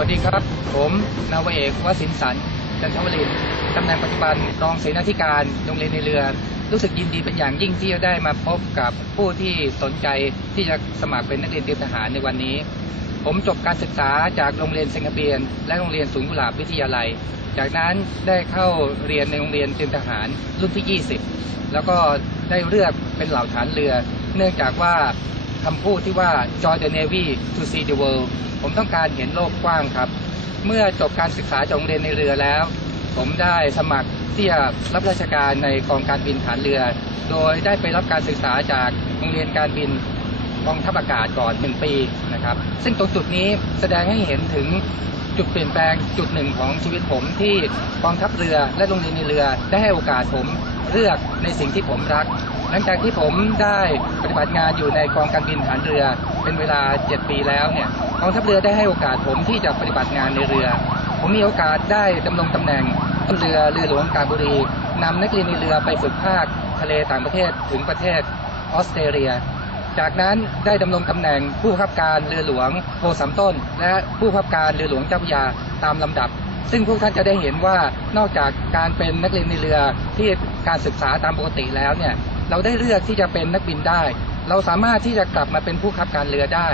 วัสดีครับ ผมนาวเอกวสินสันต์จันทวรินตำแหน่งปัจจุบันรองเสนาธิการโรงเรียนในเรือ รู้สึกยินดีเป็นอย่างยิ่งที่จะได้มาพบกับผู้ที่สนใจที่จะสมัครเป็นนักเรียนเตรียมทหารในวันนี้ ผมจบการศึกษาจากโรงเรียนเซงคเบียน และโรงเรียนศูนย์กุหลาบวิทยาลัย จากนั้นได้เข้าเรียนในโรงเรียนเตรียมทหารรุ่นที่ 20 แล้วก็ได้เลือกเป็นเหล่าฐานเรือ เนื่องจากว่าคำพูดที่ว่า join the navy to see the world ผมต้องการเห็นโลกกว้างครับ เมื่อจบการศึกษาจากโรงเรียนในเรือแล้ว ผมได้สมัครที่จะรับราชการในกองการบินฐานเรือ โดยได้ไปรับการศึกษาจากโรงเรียนการบินกองทัพอากาศก่อนหนึ่งปีนะครับ ซึ่งตรงจุดนี้แสดงให้เห็นถึงจุดเปลี่ยนแปลงจุดหนึ่งของชีวิตผมที่กองทัพเรือและโรงเรียนในเรือได้ให้โอกาสผมเลือกในสิ่งที่ผมรัก หลังจากที่ผมได้ปฏิบัติงานอยู่ในกองการบินฐานเรือ เป็นเวลา 7 ปีแล้วเนี่ยกองทัพเรือได้ให้โอกาสผมที่จะปฏิบัติงานในเรือ ผมมีโอกาสได้ดำรงตำแหน่งเรือเรือหลวงกาญบุรีนำนักเรียนในเรือไปฝึกภาคทะเลต่างประเทศถึงประเทศออสเตรเลีย จากนั้นได้ดำรงตำแหน่งผู้บังคับการเรือหลวงโพสามต้น และผู้บังคับการเรือหลวงเจ้าพยาตามลำดับ ซึ่งพวกท่านจะได้เห็นว่านอกจากการเป็นนักเรียนในเรือที่การศึกษาตามปกติแล้วเนี่ย เราได้เลือกที่จะเป็นนักบินได้ เราสามารถที่จะกลับมาเป็นผู้บังคับการเรือได้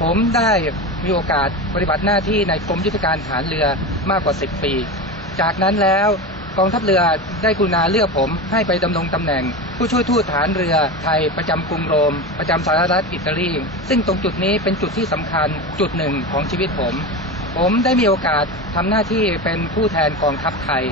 ผมได้มีโอกาสปฏิบัติหน้าที่ในกรมยุทธการฐานเรือมากกว่า 10 ปี จากนั้นแล้วกองทัพเรือได้กรุณาเลือกผมให้ไปดำรงตำแหน่ง ผู้ช่วยทูตฐานเรือไทยประจำกรุงโรม ประจำสหรัฐอิตาลี ซึ่งตรงจุดนี้เป็นจุดที่สำคัญจุดหนึ่งของชีวิตผม ผมได้มีโอกาสทำหน้าที่เป็นผู้แทนกองทัพไทย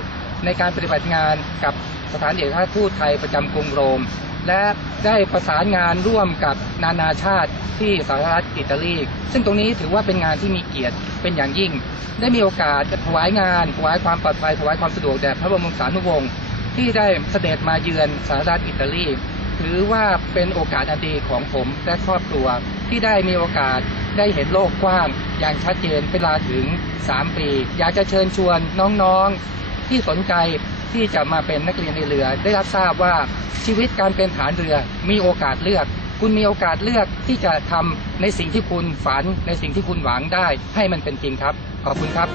ในการปฏิบัติงานกับ สถานเอกอัครทูตไทยประจำกรุงโรม และได้ประสานงานร่วมกับนานาชาติที่สหรัฐอิตาลี ซึ่งตรงนี้ถือว่าเป็นงานที่มีเกียรติเป็นอย่างยิ่ง ได้มีโอกาสถวายงานถวายความปลอดภัยถวายความสะดวกแด่พระบรมสานุวงศ์ที่ได้เสด็จมาเยือนสหรัฐอิตาลี ถือว่าเป็นโอกาสอันดีของผมและครอบครัวที่ได้มีโอกาสได้เห็นโลกกว้าง อย่างชัดเจนเป็นเวลาถึง 3 ปี อยากจะเชิญชวนน้องๆ ที่สนใจ ที่จะมาเป็นนักเรียนในเรือ ได้รับทราบว่าชีวิตการเป็นฐานเรือมีโอกาสเลือก คุณมีโอกาสเลือกที่จะทำในสิ่งที่คุณฝัน ในสิ่งที่คุณหวังได้ ให้มันเป็นจริงครับ ขอบคุณครับ